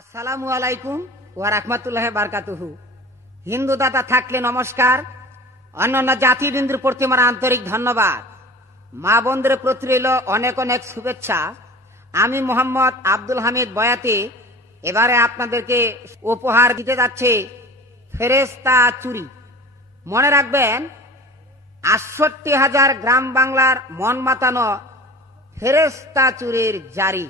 আসসালামু আলাইকুম ওয়া রাহমাতুল্লাহি বারাকাতুহু। হিন্দু দাদা থাকলে নমস্কার, অন্যান্য জাতিবৃন্দের প্রতি আমার আন্তরিক ধন্যবাদ। মা বোনদের প্রতি রইল অনেক অনেক শুভেচ্ছা। আমি মোহাম্মদ আব্দুল হামিদ বয়াতি এবারে আপনাদেরকে উপহার দিতে যাচ্ছে ফেরেশতা চুরি। মনে রাখবেন ৬৮,০০০ গ্রাম বাংলার মন মাতানো ফেরেশতা চুরির জারি।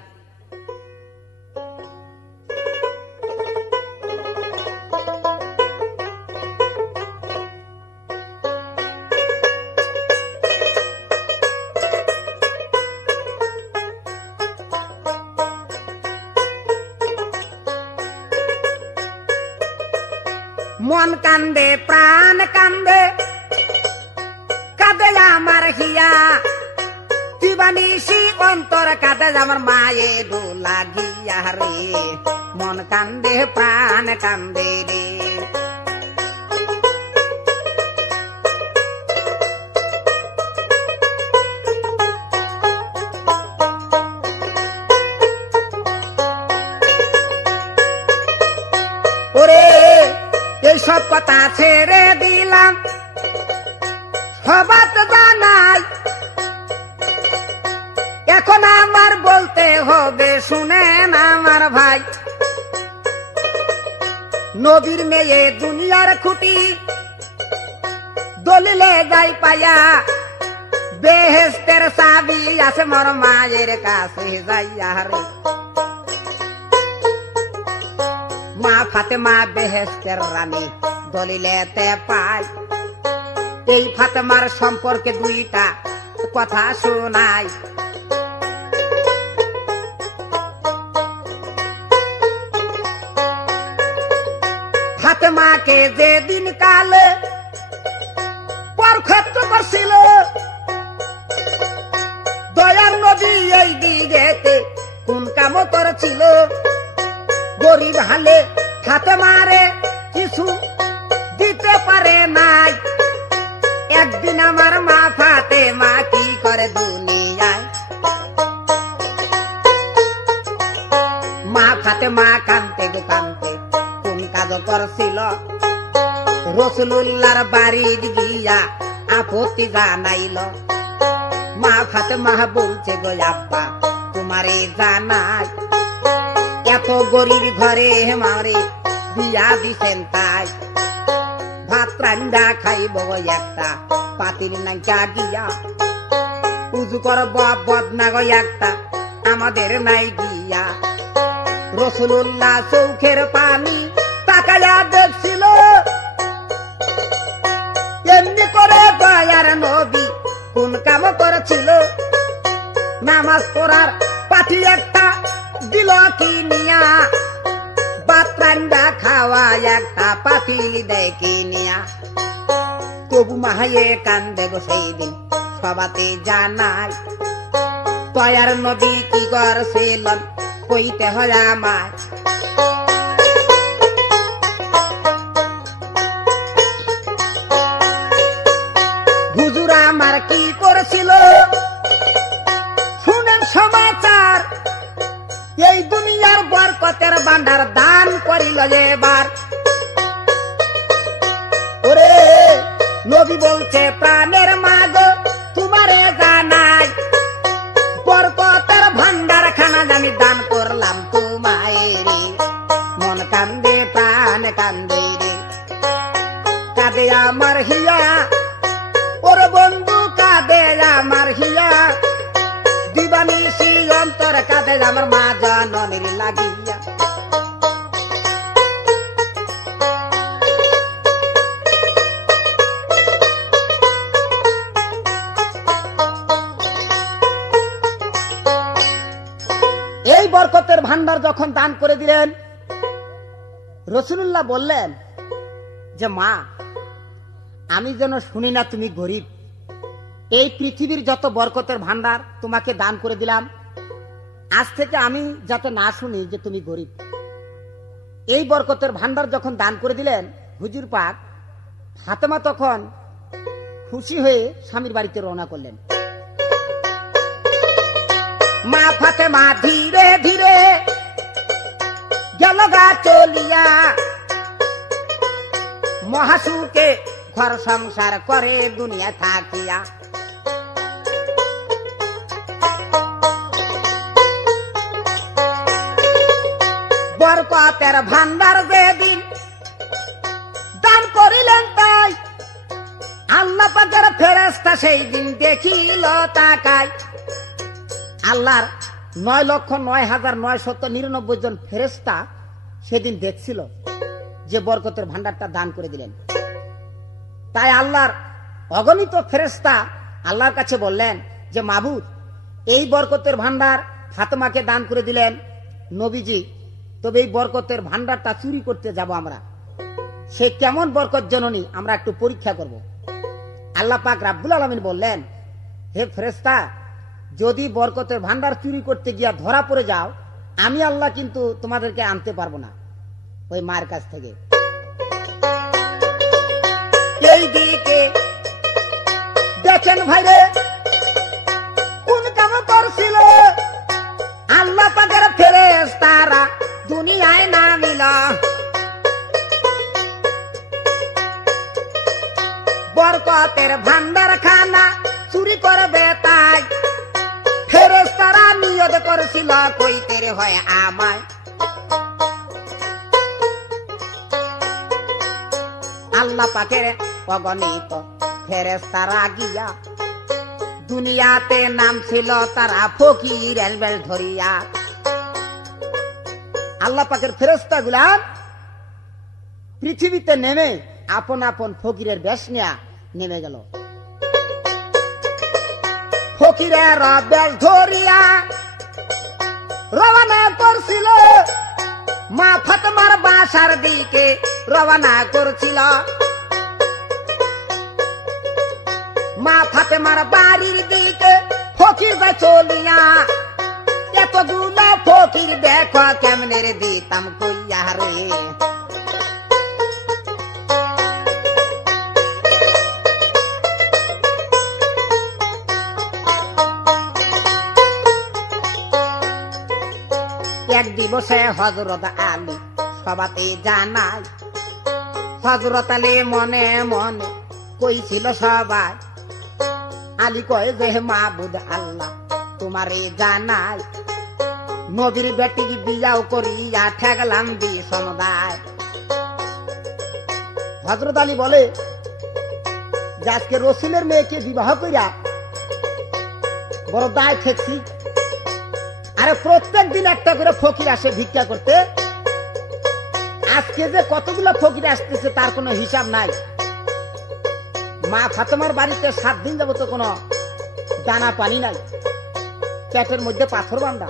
মন কান্দে প্রাণ কান্দে কাঁদে আমার হিয়া, দিবানিশি অন্তর কাঁদে আমার মায়ে ডোলা গিয়া রে। মন কান্দে প্রাণ কান্দে রে। এইসব কথা ছেড়ে দিলাম, সবাত জানাই এখন আমার বলতে হবে, শুনেন আমার ভাই। নবীর মেয়ে দুনিয়ার খুঁটি দলিলে যাই পায়া, বেহেশতের চাবি আছে মোর মায়ের কাছে যাইয়া রে। মা ফাতেমা বেহেশতের রানী দলিলেতে পাই। এই ফাতেমার সম্পর্কে দুইটা কথা শোনাই। ফাতেমাকে যেদিন কালে বরখত করছিল দয়ার নবী, এই দিকেতে কোন কাম করছিল? গরিব হালে ফাতেমারে কিছু দিতে পারে নাই। একদিন আমার মা ফাতেমা কি করে দুনিয়ায়, মা ফাতেমা কানতে কানতে কোন কাজ করছিল? রাসূলুল্লাহর বাড়ি গিয়া আপত্তি জানাইল। মা ফাতেমা বলছে গো আব্বা তোমারে জানাই, এত গরিব ঘরে মারে বিয়া দিছেন তাই। ভাত রান্না খাইব একটা পাতির নাইকা গিয়া, উজু করব বদনা গো একটা আমাদের নাই গিয়া। রাসূলুল্লাহ চোখের পানি তাকায়া দেখছিল, এমনি করে দয়ার নবী কোন কাম করেছিল? নামাজ পড়ার পাতি একটা দিল কি নিয়া, বাতরান্ডা খাওয়া একটা পাতিল দেখি নিয়া। তবু মাহায়ে কান্দে গো সেই দিন সবাতে জানাই, দয়ার নবী কি করছিলেন কইতে হয় আমার। হুজুর আমার কি করেছিল শুনেন সমাচার। এই দুনিয়ার বরকতের ভান্ডার দান করিল এবার। ওরে নবী বলছে প্রাণের মাগো তোমারে জানাই, বরকতের ভান্ডার খানা আমি দান করলাম তোমায় রে। মন কান্দে প্রাণ কান্দে রে, কাঁদে আমার হিয়া, ওরে বন্ধু কাঁদে আমার হিয়া, দিবানিশি অন্তর কাঁদে আমার মা জননীর লাগিয়া। এই বরকতের ভান্ডার যখন দান করে দিলেন, রাসূলুল্লাহ বললেন যে মা আমি যেন শুনি না তুমি গরিব। এই পৃথিবীর যত বরকতের ভান্ডার তোমাকে দান করে দিলাম, আজ থেকে আমি যাতে না শুনি যে তুমি গরিব। এই বরকতের ভান্ডার যখন দান করে দিলেন হুজুর পাক, ফাতেমা তখন খুশি হয়ে স্বামীর বাড়িতে রওনা করলেন। মা ফাতেমা ধীরে ধীরে গেল গা চলিয়া, মহাসুখে ঘর সংসার করে দুনিয়া থাকিয়া। বরকতের ভান্ডার যেদিন দান করিলেন তাই আল্লাহ পাকের ফেরেশতা সেই দিন দেখিল তাকায়। আল্লাহর 9,09,999 জন ফেরেশতা সেদিন দেখছিল যে বরকতের ভান্ডারটা দান করে দিলেন। তাই আল্লাহর অগণিত ফেরেশতা আল্লাহর কাছে বললেন যে মাবুদ, এই বরকতের ভান্ডার ফাতেমাকে দান করে দিলেন নবীজি, তবে এই বরকতের ভান্ডারটা চুরি করতে যাব আমরা, সে কেমন বরকত জননী আমরা একটু পরীক্ষা করব। আল্লাহ পাক রাব্বুল আলামিন বললেন, হে ফেরেশতা, যদি বরকতের ভান্ডার চুরি করতে গিয়া ধরা পড়ে যাও, আমি আল্লাহ কিন্তু তোমাদেরকে আনতে পারবো না ওই মায়ের কাছ থেকে। এই দিকে দেখেন ভাইরে কোন কাম করছিল আল্লাহ পাকের ফেরেশতারা দুনিয়ায় নামিল। বরকতের ভান্ডার খানা চুরি করবে তাই ফেরেশতারা নিয়ত করেছিল কইতে হয় আমায়। আল্লাহ পাকের অগণিত ফেরেশতারা গিয়া দুনিয়াতে নাম ছিল তারা ফকির এলবেল ধরিয়া। আল্লাহ পাকের ফেরেশতা গুলা পৃথিবীতে নেমে আপন আপন ফকিরের বেশ নেয়া নেমে গেল। ফকিরের বেশ ধরিয়া রওনা করছিল মা ফাতেমার বাসার দিকে রওনা করছিল। মা ফাতেমার বাড়ির দিকে ফকির চলিয়া, এতগুলা ফকির দেখো কেমনে রে দিতাম কইয়া রে। এক দিবসে হযরত আলী সবাতে জানায়, হযরত আলী মনে মনে কইছিল সবাই। আলী কয় যে মাবুদ আল্লাহ তোমারে জানায়, নবীর বেটি বিয়াও করিয়া ঠেকলাম সমুদায়। হযরত আলী বলে যে আজকে রসুলের মেয়েকে বিবাহ করিয়া বড় দায় ঠেকছি। আরে প্রত্যেক দিন একটা করে ফকির আসে ভিক্ষা করতে, আজকে যে কতগুলো ফকির আসতেছে তার কোনো হিসাব নাই। মা ফাতেমার বাড়িতে 7 দিন যাবো তো কোনো দানা পানি নাই, পেটের মধ্যে পাথর বাঁধা।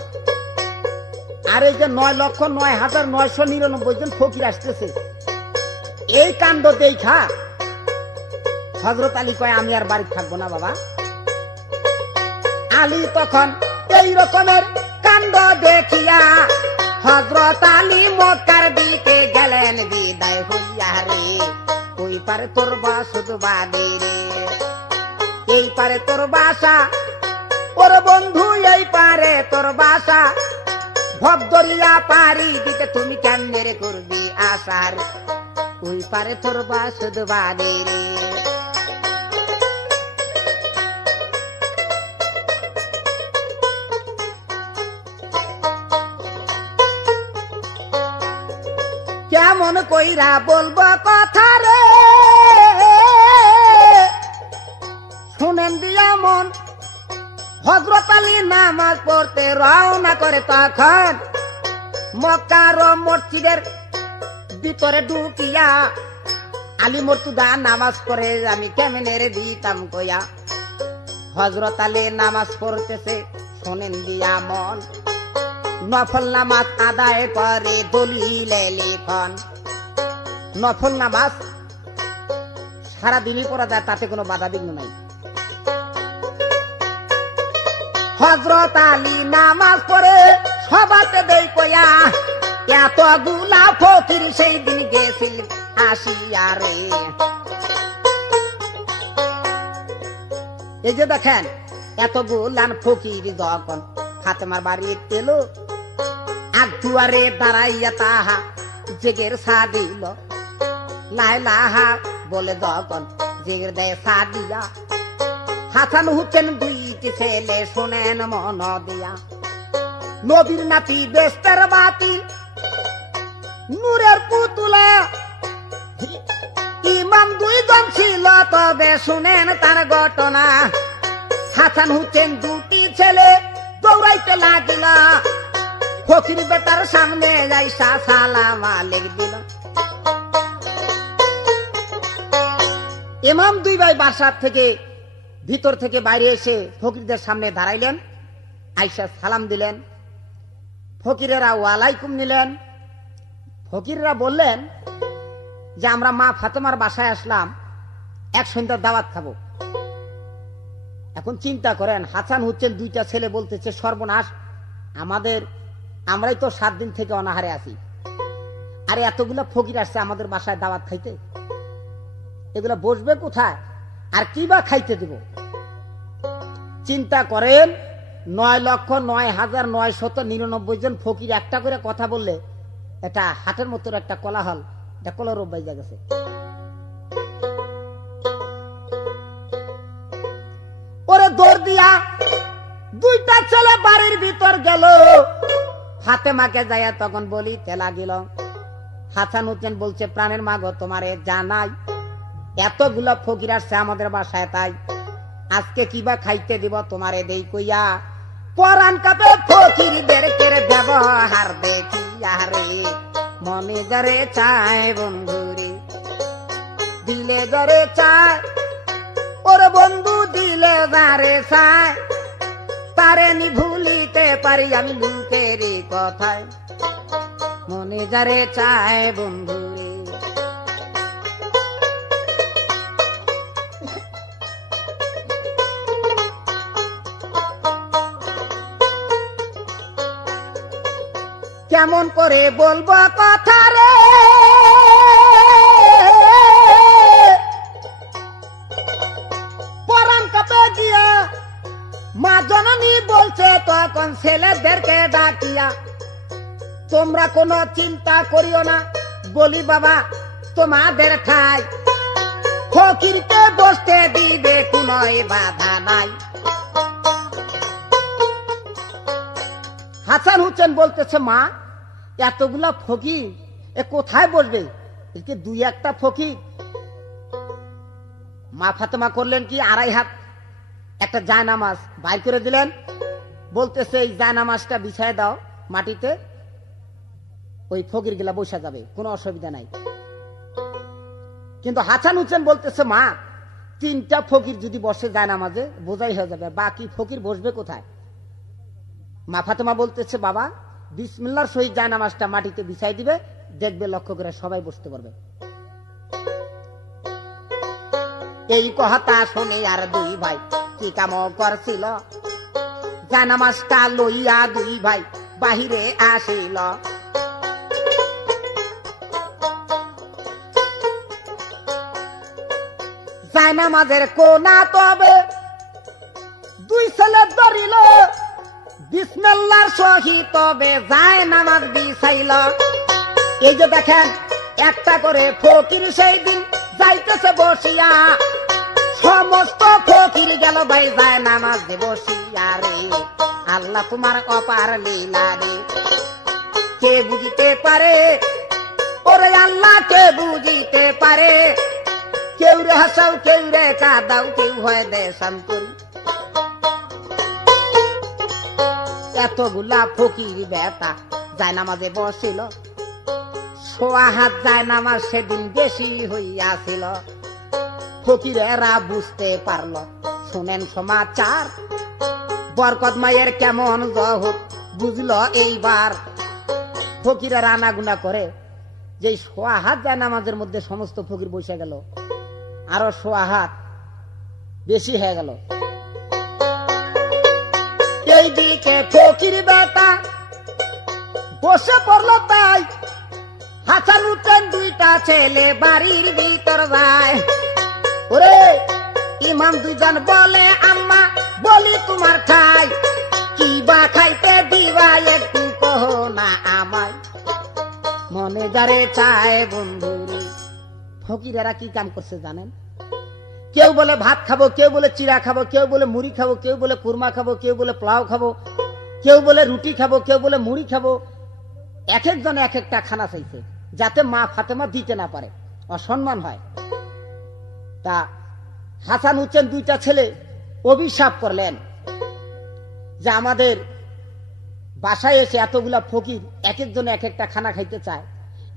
আর এই যে 9,09,999 জন ফকির আসতেছে, এই কাণ্ড দেখা হযরত আলী কয় আমি আর বাড়ি থাকবো না বাবা। আলী তখন এই রকমের কাণ্ড দেখিয়া হযরত আলী মক্কার দিকে গেলেন বিদায় হইয়া রে। ওই পারে তোর বাসুদ বাদে রে, এই পারে তোর বাসা ওর বন্ধু, এই পারে তোর বাসা। ভবদরিয়া পারি দিতে তুমি কেমনে রে করবি আশার, ওই পারে তোর বাসুদ বাদে রে। কেমন কইরা বলবো কথা রে, শুনেন দিয়া মন। হযরত আলী নামাজ পড়তে রওনা করে তখন মক্কার মসজিদের ভিতরে ঢুকিয়া আলী মর্তুদা নামাজ পড়ে আমি কেমনে রে দিতাম কইয়া। হযরত আলী নামাজ পড়তেছে শোনেন দিয়া মন, নফল নামাজ আদায় করে দলিলে লিখন। নফল নামাজ সারাদিনই পড়া যায়, তাতে কোনো বাধা বিঘ্ন নাই। হযরত আলী নামাজ পড়ে সবাতে দেই কয়া, এতগুলা ফকির সেই দিন গেছিল আসিয়া রে। এই যে দেখেন এতগুলান ফকির যখন ফাতেমার বাড়ি এলো, আগ দুয়ারে দাঁড়াইয়া তাহা জেগের সা দিল। লাইলাহা বলে যখন জেগের দেয় সা দিয়া, হাসান হুসেন দুইটি ছেলে শোনেন মন দিয়া। নবীর নাতি বেস্তের বাতি নূরের পুতুলা, ইমাম দুইজন ছিল তবে শুনেন তার ঘটনা। হাসান হুসেন দুটি ছেলে দৌড়াইতে লাগিলা, ফকির বেটার সামনে যাইসা সালাম আলাইক দিল। ইমাম দুই ভাই বাসার থেকে ভিতর থেকে বাইরে এসে ফকিরদের সামনে দাঁড়াইলেন, আইসা সালাম দিলেন। ফকিরেরা ওয়ালাইকুম নিলেন। ফকিররা বললেন যে আমরা মা ফাতেমার বাসায় আসলাম, এক সন্ধ্যার দাওয়াত খাবো। এখন চিন্তা করেন, হাসান হুসেন দুইটা ছেলে বলতেছে সর্বনাশ, আমরাই তো 7 দিন থেকে অনাহারে আছি, আরে এতগুলা ফকির আসছে আমাদের বাসায় দাওয়াত খাইতে, এগুলা বসবে কোথায় আর কি বা খাইতে দেব? চিন্তা করেন, 9,09,999 জন ফকির একটা করে কথা বললে এটা হাটের মতো একটা কোলাহল, এটা কলরব বাইজা গেছে। ওরে দৌড় দিয়া দুইটা ছেলে বাড়ির ভিতর গেল, ফাতেমাকে যাইয়া তখন বলিতে লাগিল। হাসান হুসেন বলছে, প্রাণের মা গো, তোমারে জানাই এতগুলা ফকির আসছে আমাদের বাসায়, তাই আজকে কিবা খাইতে দিব তোমারে দেই কইয়া পরান কাপে ফকিরদের কেড়ে ব্যবহার দেখিয়া রে মনে যারে চায় বন্ধুরে দিলে যারে চায়, ওরে বন্ধু দিলে যারে চায়, তারে নি ভুলিতে পারি আমি লোকের কথায়, মনে যারে চায় বন্ধুরে। কেমন করে বলবো কথা রে, পরান কাপে গিয়া মা জননী বলছে তখন ছেলেদেরকে ডাকিয়া, তোমরা কোনো চিন্তা করিও না, বলি বাবা তোমাদের ঠাই, ফকিরকে বসতে দিবে কোনো বাধা নাই। হাসান হুসেন বলতেছে, মা এতগুলা ফকির এ কোথায় বসবে, একে 2-1টা ফকির। মা ফাতেমা করলেন কি, 2.5 হাত একটা জায়নামাজ বাইর করে দিলেন, বলতেছে এই জায়নামাজটা বিছায় দাও মাটিতে, ওই ফকির গুলা বসা যাবে, কোনো অসুবিধা নাই। কিন্তু হাসান হুসেন বলতেছে, মা 3টা ফকির যদি বসে জায়নামাজে বোঝাই হয়ে যাবে, বাকি ফকির বসবে কোথায়? মা ফাতেমা বলতেছে, বাবা বিসমিল্লাহর সহিত জায়নামাজটা মাটিতে বিছাই দিবে, দেখবে লক্ষ্য করে সবাই বসতে পারবে। এই কথা শুনে আর 2 ভাই কি কাম করছিল, জায়নামাজটা লইয়া 2 ভাই বাহিরে আসিল। জায়নামাজের কোনা তবে 2 ছেলে ধরিল, বিসমিল্লাহর সহিত তবে জায়নামাজ বিছাইল। এই যে দেখেন একটা করে ফকির সেই দিন যাইতেছে বসিয়া, সমস্ত ফকির গেল ভাই জায়নামাজ বসিয়া রে। আল্লাহ তোমার অপার লীলা রে, কে বুঝিতে পারে, ওরে আল্লাহ কে বুঝিতে পারে, কেউ রে হাসাও, কেউ রে কাঁদাও, কেউ হয় দেশান্তরী। এতগুলা ফকির বেটা জায়নামাজে বসিল, 1.25 হাত জায়নামাজ সেদিন বেশি হইয়াছিল। ফকিরেরা বুঝতে পারল, শুনেন সমাচার, বরকত মায়ের কেমন জহর বুঝল এইবার। ফকিরেরা আনাগুনা করে যে 1.25 হাত জায়নামাজের মধ্যে সমস্ত ফকির বসে গেল, আরো 1.25 হাত বেশি হয়ে গেল। এইদিকে ফকির বেটা বসে পড়লো, তাই হাসান হুসেন 2টা ছেলে বাড়ির ভিতর যায়। ওরে ইমাম 2 জন বলে, আম্মা বলি তোমার ঠাই, কি বা খাইতে দিবা একটু কহ না মনে যারে চায় বন্ধু রে। ফকিরেরা কি কাম করছে জানেন? কেউ বলে ভাত খাবো, কেউ বলে চিড়া খাবো, কেউ বলে মুড়ি খাবো, কেউ বলে কুরমা খাবো, কেউ বলে পোলাও খাবো, কেউ বলে রুটি খাবো, কেউ বলে মুড়ি খাবো। এক একজন এক একটা খানা চাইছে, যাতে মা ফাতেমা দিতে না পারে, অসম্মান হয়। তা হাসান হুসেন দুইটা ছেলে অভিশাপ করলেন যে আমাদের বাসায় এসে এতগুলা ফকির এক একজন এক একটা খানা খাইতে চায়,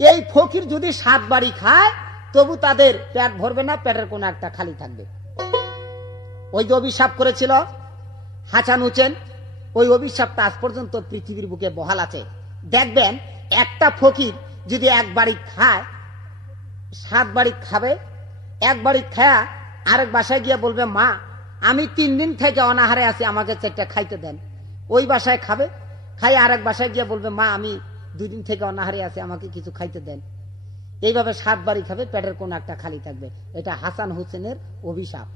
এই ফকির যদি 7 বাড়ি খায় তবু তাদের পেট ভরবে না, পেটের কোন একটা খালি থাকবে। ওই যে অভিশাপ করেছিল হাসান হুসেন, ওই অভিশাপটা আজ পর্যন্ত পৃথিবীর বুকে বহাল আছে। দেখবেন একটা ফকির যদি 1 বাড়ি খায়, 7 বাড়ি খাবে, 1 বাড়ি খায়া আরেক বাসায় গিয়ে বলবে মা আমি 3 দিন থেকে অনাহারে আছি, আমাকে 4টা খাইতে দেন। ওই বাসায় খাবে, খাই আরেক বাসায় গিয়ে বলবে মা আমি 2 দিন থেকে অনাহারে আছি, আমাকে কিছু খাইতে দেন। এইভাবে 7 বাড়ি খাবে, পেটের কোন একটা খালি থাকবে। এটা হাসান হুসেনের অভিশাপ।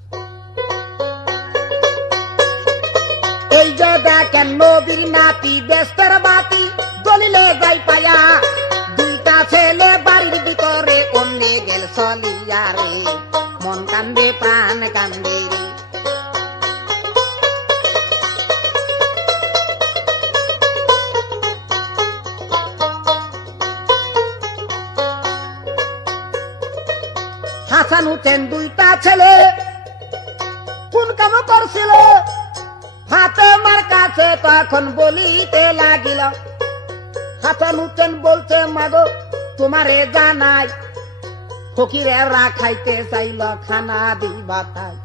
এই যে দেখেন নবীর নাতি দেশের বাতি দলিলে যাই পায়া, 2টা ছেলে বাড়ির ভিতরে অন্যে গেল চলিয়া রে, মন কান্দে প্রাণ কান্দে রে। হাসান হুসেন 2টা ছেলে কোন কাম করছিল, ফাতেমার কাছে তখন বলিতে লাগিল। হাসান হুসেন বলছে মাগো তোমারে জানাই, ফকিরেরা খাইতে চাইল খানা দিবা তাই,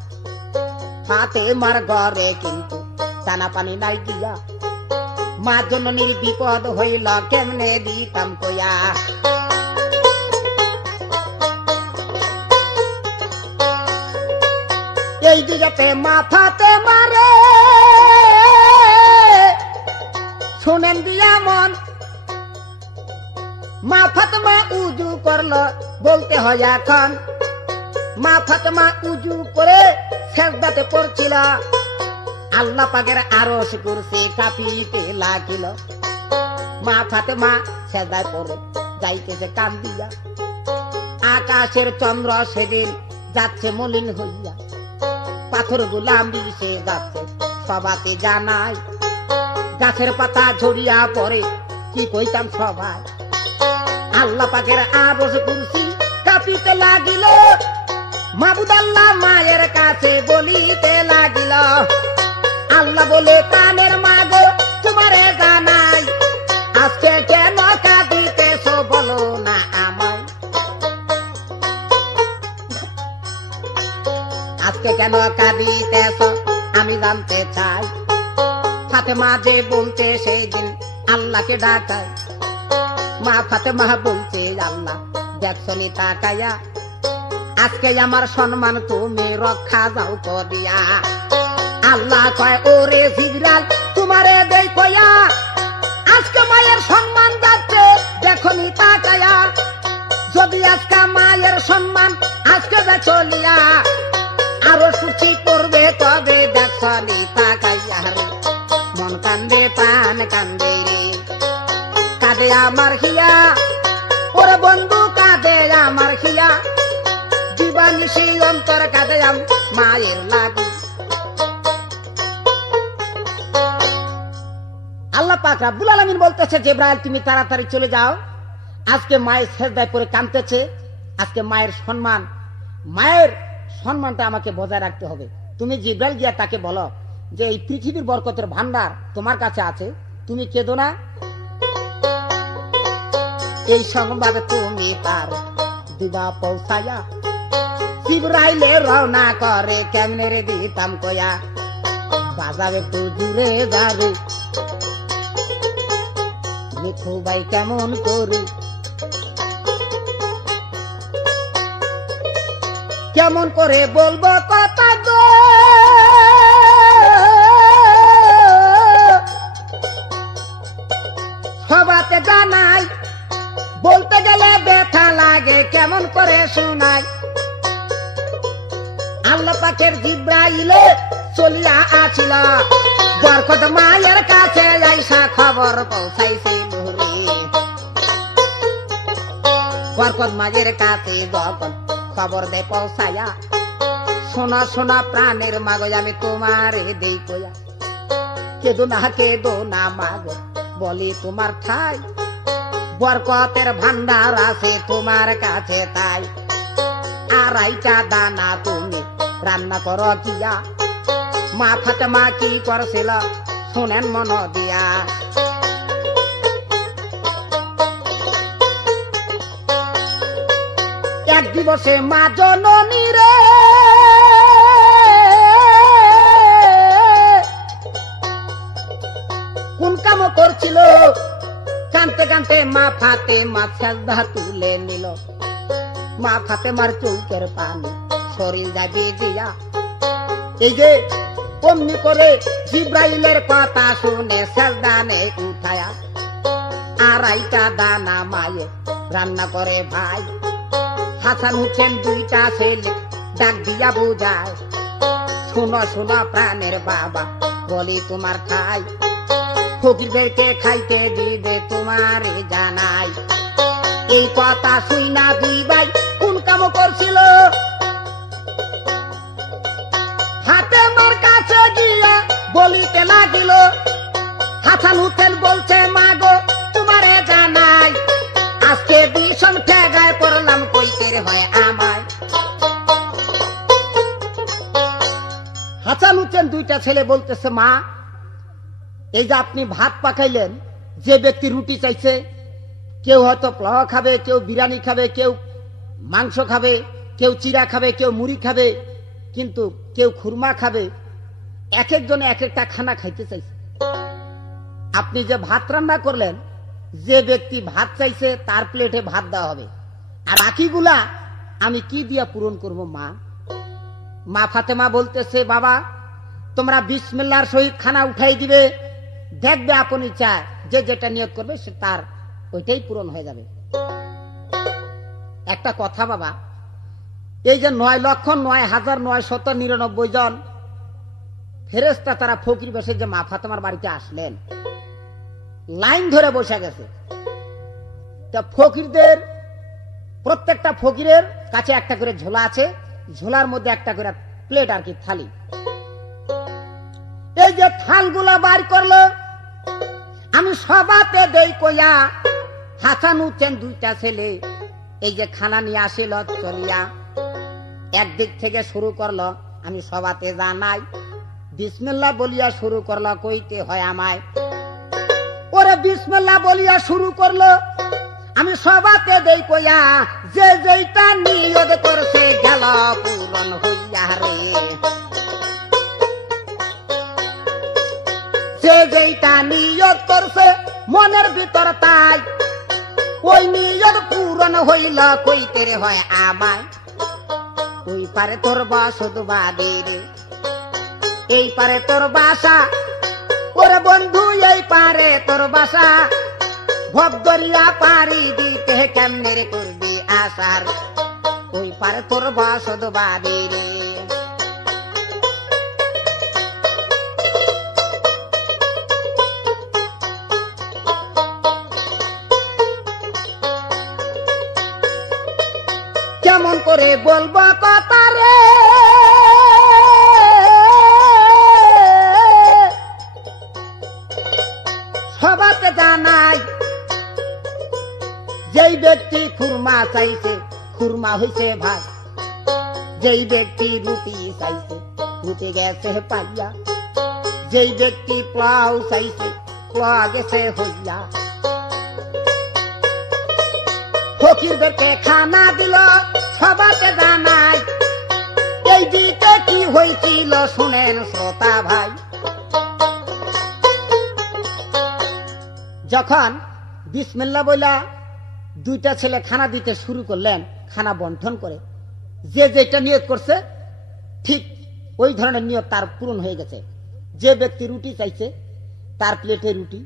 ফাতেমার ঘরে কিন্তু দানা পানি নাই গিয়া, মা জননীর বিপদ হইল কেমনে দিতাম কইয়া। এই দিকে মা ফাতেমা রে শুনেন দিয়া মন, মা ফাতেমা উজু করলো বলতে হয় এখন, মা ফাতেমা উজু করে সেজদাতে পড়ছিল, আল্লাহ পাকের আরশ কুরসি কাঁপিতে লাগিল। মা ফাতেমা সেজদায় পড়ে যাইতেছে কান্দিয়া, আকাশের চন্দ্র সেদিন যাচ্ছে মলিন হইয়া, পাথর গুলা মিশে যাচ্ছে সবাতে জানাই, গাছের পাতা ঝরিয়া পড়ে কি কইতাম সবাই। আল্লাহ পাকের আরশ কুরসি কাঁপিতে লাগিল, মাবুদ আল্লাহ মায়ের কাছে বলিতে লাগিল। আল্লাহ বলে প্রাণের মাগো তোমারে জানাই, আজকে কেন কাঁদিতেছ বলো না আমায়, আজকে কেন কাঁদিতেছ আমি জানতে চাই। ফাতেমা যে বলছে সেই দিন আল্লাহকে ডাকায়, মা ফাতেমা বলছে আল্লাহ দেখছনি তাকায়া, আজকে আমার সম্মান তুমি রক্ষা যাও করিয়া। আল্লাহ কয় ওরে জিবরাইল তোমারে দেই কয়া, আজকে মায়ের সম্মান যাচ্ছে দেখনি তাকায়া, যদি আজকে মায়ের সম্মান আজকে যা চলিয়া, আরো সুচি করবে তবে দেখছনি তাকাইয়া রে, মন কান্দে প্রাণ কান্দে রে, কাঁদে আমার হিয়া ওরে বন্ধু কাঁদে আমার হিয়া, দিবানিশি অন্তর কাঁদে মায়ের লাগি। আল্লাহ পাক রব্বুল আলামিন বলতেছে জিবরাইল তুমি তাড়াতাড়ি চলে যাও, আজকে মায়ের সেজদায় পড়ে কাঁদতেছে, আজকে মায়ের সম্মানটা আমাকে বজায় রাখতে হবে। তুমি জিবরাইল গিয়া তাকে বলো যে এই পৃথিবীর বরকতের ভান্ডার তোমার কাছে আছে, তুমি কেঁদো না, এই সংবাদ তুমি তার দিবা পৌঁছায়া। জিবরাইলে রওনা করে কেমনে রে দিতাম কয়া, বাজাবে তো দূরে যাবে মিঠু ভাই কেমন করে, কেমন করে বলবো কথা গো, সবাতে জানাই, বলতে গেলে ব্যথা লাগে কেমন করে শোনাই। আল্লাহ পাকের জিবরাইল চলিয়া আছিল, বরকত মায়ের কাছে আইসা খবর পৌঁছাইছিল রে। বরকত মাঝের কাছে যখন খবর দেয় পৌঁছায়া, সোনা সোনা প্রাণের মাগো আমি তোমারে দেই কয়া, কেদো না মাগো বলি তোমার ঠাই, বরকতের ভান্ডার আছে তোমার কাছে তাই, আড়াইটা দানা তুমি রান্না করো গিয়া, মা ফাতেমা কি করছিল শুনেন মন দিয়া। এক দিবসে মা জননী রে কোন কাম করছিল, কানতে কানতে মা ফাতেমা সাজদা তুলে নিল, মা ফাতেমার চৌকের পানি শরীর যায় ভিজিয়া। এই যে অমনি করে জিব্রাইলের কথা শুনে সাজদানে উঠায়া, আড়াইটা দানা মায়ে রান্না করে ভাই, হাসান হুসেন দুইটা ছেলে ডাক দিয়া বুঝায়, শুনো শুনো প্রাণের বাবা বলি তোমার খাই, ফকিরদেরকে খাইতে দিবে তোমারে জানাই। এই কথা শুই না দুই ভাই কোন কাম করছিল, ফাতেমার কাছে গিয়া বলিতে লাগিল, হাসান হুসেন বলছে মাগো তোমারে জানাই, আজকে ভীষণ ঠেগায় পড়লাম কইতে হয় আমায়। হাসান হুসেন দুইটা ছেলে বলতেছে মা, এই যে আপনি ভাত পাকাইলেন, যে ব্যক্তি রুটি চাইছে, কেউ হয়তো পোলাও খাবে, কেউ বিরিয়ানি খাবে, কেউ মাংস খাবে, কেউ চিড়া খাবে, কেউ মুড়ি খাবে, কিন্তু কেউ খুরমা খাবে, এক একজনে এক একটা খানা খাইতে চাইছে। আপনি যে ভাত রান্না করলেন, যে ব্যক্তি ভাত চাইছে তার প্লেটে ভাত দেওয়া হবে, আর বাকিগুলা আমি কি দিয়া পূরণ করব মা? মা ফাতেমা বলতেছে বাবা তোমরা বিসমিল্লাহর সহিত খানা উঠাই দিবে, দেখবে আপনি চায় যে যেটা নিয়ত করবে সে তার ওইটাই পূরণ হয়ে যাবে। একটা কথা বাবা, এই যে 9,09,999 জন ফেরেশতা তারা ফকির বেশে যে মা ফাতেমার বাড়িতে আসলেন, লাইন ধরে বসে গেছে। তা ফকিরদের প্রত্যেকটা ফকিরের কাছে একটা করে ঝোলা আছে, ঝোলার মধ্যে একটা করে প্লেট আর কি থালি। এই যে থালগুলা বার করলো, আমি সবাতে দেই কইয়া, হাসান হুসেন দুইটা ছেলে এই যে খানা নিয়ে আসিল চলিয়া, একদিক থেকে শুরু করলো, আমি সবাতে জানাই, বিসমিল্লাহ বলিয়া শুরু করলো কইতে হয় আমায়। ওরে বিসমিল্লাহ বলিয়া শুরু করলো, আমি সবাতে দেই কইয়া, যে যেইটা নিয়ত করছে গেল পূরণ হইয়া রে, যে যেইটা নিয়ত করছে মনের ভিতর তাই, ওই নিয়ত পূরণ হইল কইতে হয় আমায়। ওই পারে তোর বসত বাড়ি রে, এই পারে তোর বাসা, ওরে বন্ধু এই পারে তোর বাসা, ভবদরিয়া পারি দিতে কেমনে রে করবি আসার, ওই পারে তোর বসত বাড়ি রে। কেমন করে বলবো কথা রে, সবাতে জানাই, যেই ব্যক্তি খুরমা চাইছে খুরমা হইছে ভাই, যেই ব্যক্তি রুটি চাইছে রুটি গেছে পাইয়া, যেই ব্যক্তি পোলাও চাইছে পোলাও গেছে হইয়া। ফকিরদেরকে খানা দিল, সবাতে জানাই, এই দিকে কি হয়েছিল শুনেন শ্রোতা ভাই। যখন বিসমিল্লাহ বইলা দুইটা ছেলে খানা দিতে শুরু করলেন, খানা বন্টন করে, যে যেটা নিয়ত করছে ঠিক ওই ধরনের নিয়ত তার পূরণ হয়ে গেছে। যে ব্যক্তি রুটি চাইছে তার প্লেটে রুটি,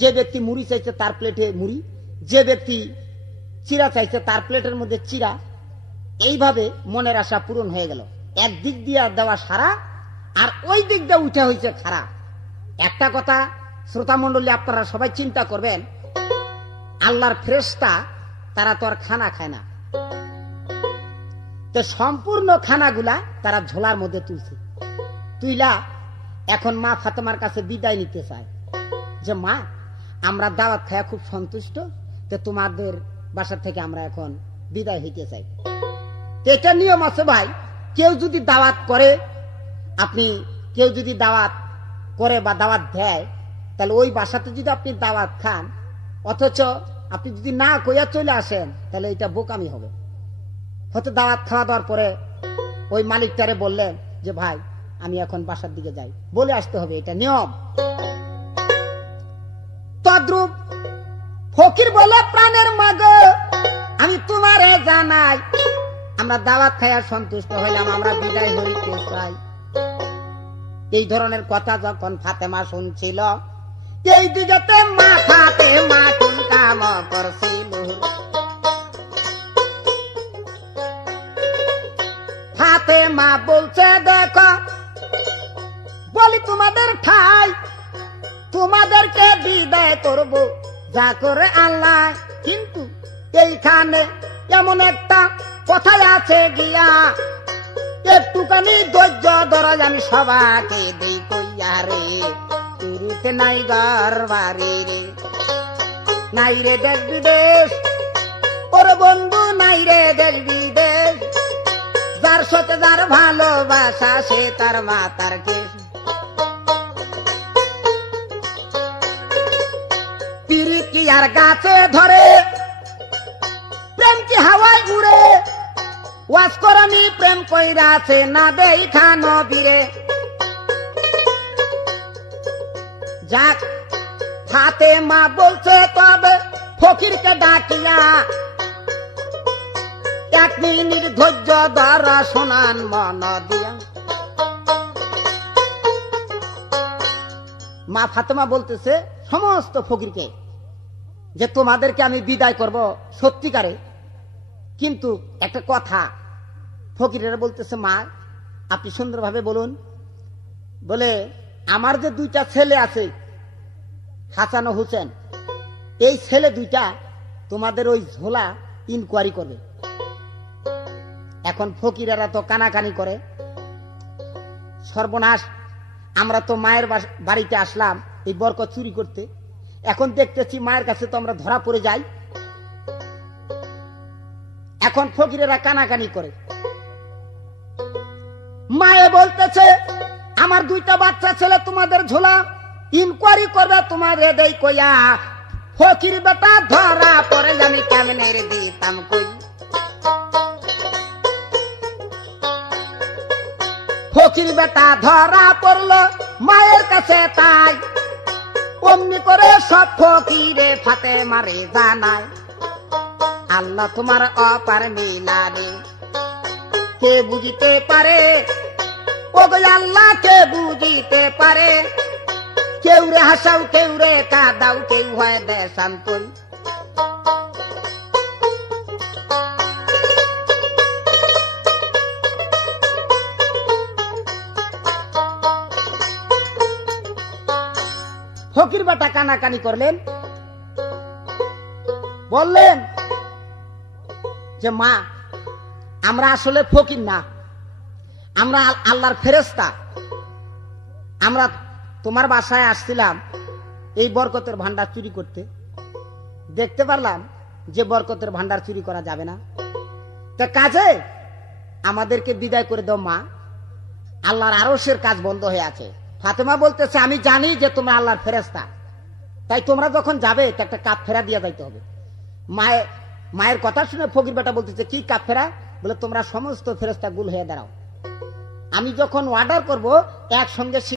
যে ব্যক্তি মুড়ি চাইছে তার প্লেটে মুড়ি, যে ব্যক্তি চিরা চাইছে তার প্লেটের মধ্যে চিরা। এইভাবে মনের আশা পূরণ হয়ে গেল। একদিক দিয়ে দেওয়া সারা, আর ওই দিক দিয়ে উঠা হয়েছে খারা। একটা কথা শ্রোতা মন্ডলী আপনারা সবাই চিন্তা করবেন, আল্লাহর ফেরেশতা তারা তো আর খানা খায় না, তো সম্পূর্ণ খানাগুলা তারা ঝোলার মধ্যে তুলছে। তুইলা এখন মা ফাতেমার কাছে বিদায় নিতে চায় যে মা, আমরা দাওয়াত খায়া খুব সন্তুষ্ট, তো তোমাদের বাসা থেকে আমরা এখন বিদায় হইতে চাই। এটা নিয়ম আছে ভাই, কেউ যদি দাওয়াত করে, আপনি কেউ যদি দাওয়াত করে বা দাওয়াত দেয়, তাহলে ওই বাসাতে যদি আপনি দাওয়াত খান, অথচ আপনি যদি না কইয়া চলে আসেন, তাহলে এটা বোকামি হবে। হয়তো দাওয়াত খাওয়া দেওয়ার পরে ওই মালিকটারে বললেন যে ভাই আমি এখন বাসার দিকে যাই, বলে আসতে হবে, এটা নিয়ম। তদ্রূপ ফকির বলে প্রাণের মাগ, আমি তোমারে জানাই, আমরা দাওয়াত খাইয়া সন্তুষ্ট হইলাম, আমরা বিদায় হইতে চাই। এই ধরনের কথা যখন ফাতেমা শুনছিল, এই দিকে মা ফাতেমা কোন কাম করছিল। ফাতেমা বলছে দেখো, বলি তোমাদের ঠাই, তোমাদেরকে বিদায় করব যা করে আল্লাহ, কিন্তু এইখানে এমন একটা কথাই আছে গিয়া, একটুখানি ধৈর্য ধরা, আমি সবাকে দেই কইয়া রে, পিরিতে নাই ঘর বাড়ি রে, নাই রে দেশ বিদেশ, ওর বন্ধু নাই রে দেশ বিদেশ, যার সাথে যার ভালোবাসা সে তার মাতার কেশ। পিরিত কি আর গাছে ধরে, প্রেম কি হাওয়ায় উড়ে, ওয়াজ করানি প্রেম কইরাছে না দেখা নবীরে। যাক, ফাতেমা বলছে তবে ফকিরকে ডাকিয়া, এক মিনিট ধৈর্য ধরা, শোনান মন দিয়া। মা ফাতেমা বলতেছে সমস্ত ফকিরকে যে তোমাদেরকে আমি বিদায় করব সত্যিকারে, কিন্তু একটা কথা। ফকিরেরা বলতেছে মা আপনি সুন্দরভাবে বলুন। বলে আমার যে দুইটা ছেলে আছে, হাসান ও হোসেন, এই ছেলে দুইটা তোমাদের ওই ঝোলা ইনকোয়ারি করবে। এখন ফকিরেরা তো কানাকানি করে, সর্বনাশ, আমরা তো মায়ের বাড়িতে আসলাম এই বরকত চুরি করতে, এখন দেখতেছি মায়ের কাছে তো আমরা ধরা পড়ে যাই। এখন ফকিরেরা কানাকানি করে, মায়ে বলতেছে আমার দুইটা বাচ্চা ছেলে তোমাদের ঝোলা ইনকোয়ারি করবে তোমাদের দেই কইয়া, ফকির বেটা ধরা পড়ে আমি কেমনে রে দিতাম কই। ফকির বেটা ধরা পড়লো মায়ের কাছে, তাই অমনি করে সব ফকিরে ফাতেমারে জানায়, আল্লাহ তোমার অপার মিলানে কে বুঝিতে পারে, ও গো আল্লাহ কে বুঝিতে পারে, কেউ রে হাসাও কেউ রে কাঁদাও, কেউ হয় দেশান্তন। ফকির বেটা কানাকানি করলেন, বললেন যে মা আমরা আসলে ফকির না, আমরা আল্লাহর ফেরেশতা, আমরা তোমার বাসায় আসছিলাম এই বরকতের ভান্ডার চুরি করতে, দেখতে পারলাম যে বরকতের ভান্ডার চুরি করা যাবে না, তা কাজে আমাদেরকে বিদায় করে দাও মা, আল্লাহর আরশের কাজ বন্ধ হয়ে আছে। ফাতেমা বলতেছে আমি জানি যে তোমরা আল্লাহর ফেরেশতা, তাই তোমরা যখন যাবে একটা কাপ ফেরা দিয়ে যাইতে হবে। মায়ের কথা শুনে ফকির বেটা বলতেছে কি কাপ ফেরা? বলে তোমরা সমস্ত ফেরেশতা গুল হয়ে দাঁড়াও, আমি যখন অর্ডার করব একসঙ্গে